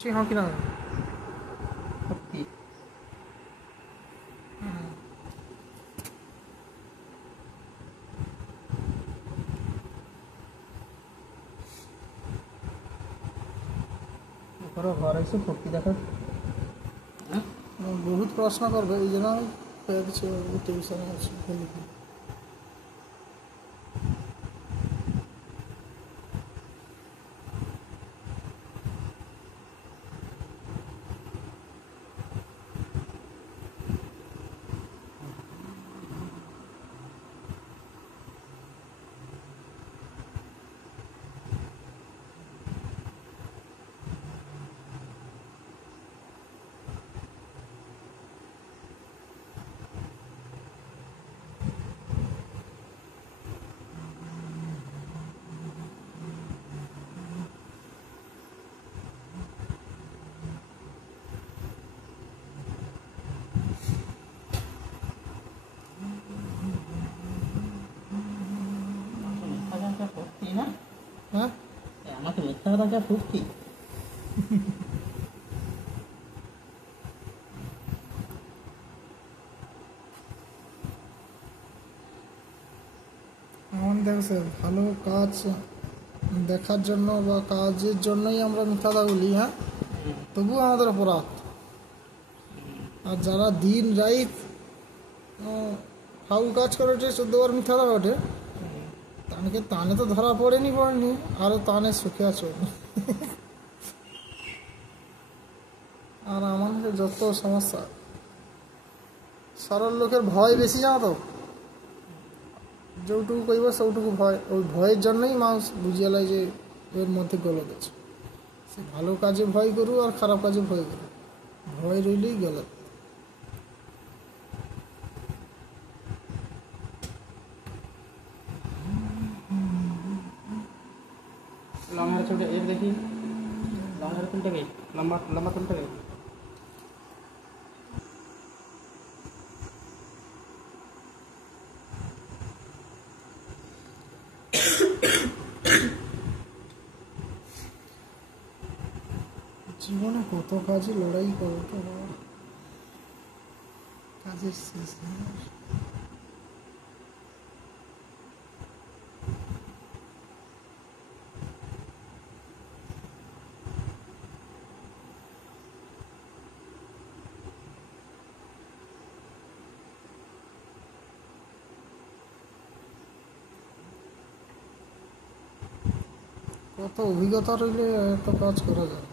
Sí, no, কিনা সত্যি ওপরে ঘর এসে ভক্তি দেখা ବହୁତ ପ୍ରଶ୍ନ କରିବେ ଏଇ ଜଣ କିଛି ଗୋଟେ ବିଷୟରେ ଅଛି ବୋଲିକି মিথ্যা কথা সত্যি না হ্যাঁ আমাকে মিথ্যা কথা সত্যি আমার দেখছে ভালো কাজ দেখার জন্য বা কাজের জন্যই আমরা মিথ্যাটা বলি, হ্যাঁ, তবুও আমাদের অপরাধ। আর যারা দিন রাত ফাউল কাজ করে ওঠে 14 বার মিথ্যাটা ওঠে, তানকে তানে তো ধরা পড়েনি আরও তানে সুখে আছে। আর আমাদের যত সমস্যা, সরল লোকের ভয় বেশি, জানো তো, যেটুকু কইব সেইটুকু ভয়, ওই ভয়ের জন্যই মানুষ বুঝিয়ে লাই যে এর মধ্যে গলত আছে। সে ভালো কাজে ভয় করু আর খারাপ কাজে ভয় করু, ভয় রইলেই গলত। লম্বা ছোট এর দেখি লম্বা তুলতে গেই লম্বা লম্বা তুলতে গেই জীবনে কত কাজে লড়াই করো তো, কাজের শেষ নেই। কত অভিজ্ঞতা রইলে এত কাজ করা যায়।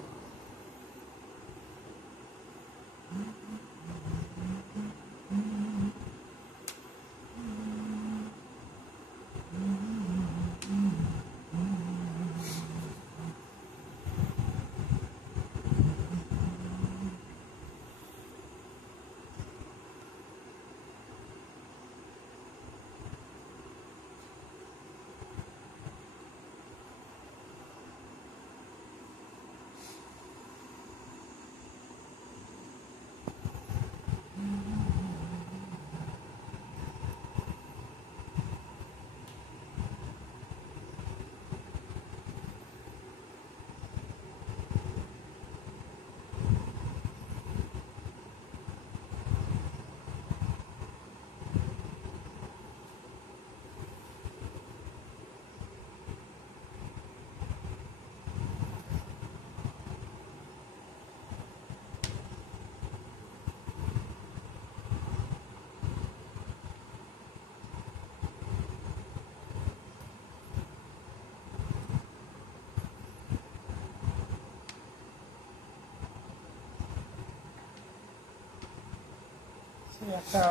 একটা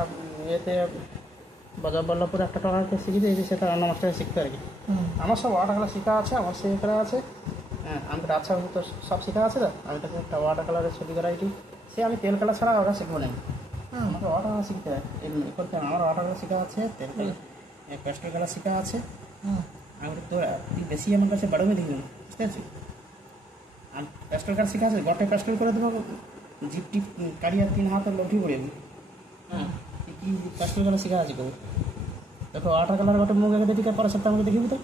এতে বল্লভপুরে একটা টকাকে শিখে দিয়েছি, সেটা রান্না মাস্টারে শিখতে আর কি। আমার সব ওয়াটার কালার শেখা আছে, আমার সে করা আছে, হ্যাঁ আমি তো আচ্ছা তো সব শেখা আছে। তো আমি তাকে একটা ওয়াটার কালারের ছবি করা এটি, সে আমি তেল কালার ছাড়া ওটা শিখবো না। আমাকে ওয়াটার কালার শিখতে হয়, করতে আমার ওয়াটার কালার শেখা আছে, তেল কালার পেস্টেল কালার শেখা আছে। আমি তো তুই বেশি আমার কাছে বাড়বে দেখবি, বুঝতে পারছি। আর পেস্টেল কালার শেখা আছে, গটে পেস্টেল করে দেবো, জিপ টিপ কাড়িয়ে 3 হাতের লঠি পড়ে যাবি। হ্যাঁ কি পেস্টেল কালার শেখা আছে কবে দেখো, ওয়াটার কালার গোটে মুখ একে দেখি, পরের সপ্তাহে আমাকে দেখিবি তো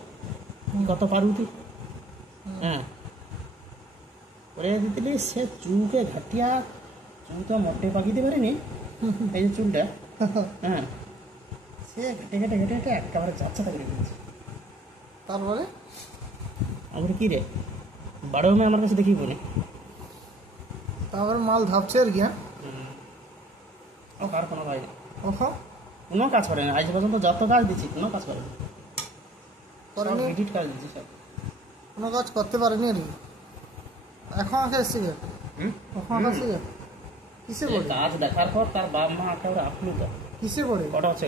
কত পারবি তুই। হ্যাঁ করে দিতে সে চুলকে ঘাটিয়া চুলটা মোটে পাকিতে পারিনি, এই যে চুলটা, হ্যাঁ সে ঘেটে ঘেটে ঘেটে ঘেটে একেবারে যাচ্ছাটা করে দিয়েছে। তারপরে আমার কি রে বারো মেয়ে আমার কাছে দেখি বলে তারপরে মাল ধাপছে আর কি। হ্যাঁ, ও কার কোনো কাজ নেই, ওহো কোনো কাজ করে না আজ পর্যন্ত, যত কাজ দিচ্ছি কোনো কাজ করে না, করেনি, এডিট কাজ দিচ্ছি সব। কোনো কাজ করতে পারেনি আর কি। এখন আঁকে এসছে গে, হুম? এখন আঁকা এসছে গে, কিসে এই পড়ে, কাজ দেখার পর তার বাপ মা একেবারে আপ্লুত। কিসে পড়ে, কটা হচ্ছে